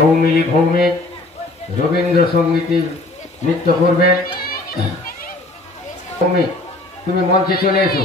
সৌমিলি ভৌমিক রবীন্দ্রসঙ্গীতের নৃত্য করবে। ভৌমিক, তুমি মঞ্চে চলে এসো।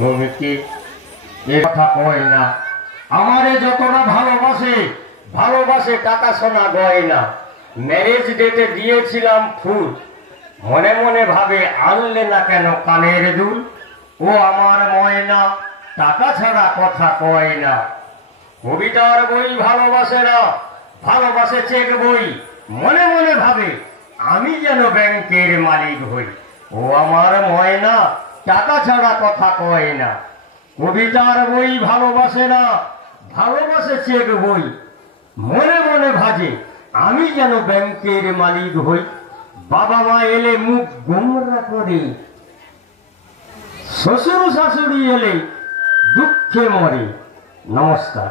ভৌমিককে এ কথা কয় না, আমারে যতটা ভালোবাসে ভালোবাসে টাকা সোনা গয় না। ম্যারেজ ডেটে দিয়েছিলাম ফুল, মনে মনে ভাবে আনলে না কেন কানের দুল। ও আমার ময়না টাকা ছাড়া কথা কয় না। কবিতার বই ভালোবাসে না, ভালোবাসে চেক বই। মনে মনে ভাবে আমি যেন ব্যাংকের মালিক হই। ও আমার ময়না টাকা ছাড়া কথা কয় না। কবিতার বই ভালোবাসে না, ভালোবাসে চেক বই। মনে মনে ভাজে আমি যেন ব্যাংকের মালিক হই। বাবা মা এলে মুখ গোমরা করে, শ্বশুর শাশুড়ি এলে দুঃখে মরে। নমস্কার।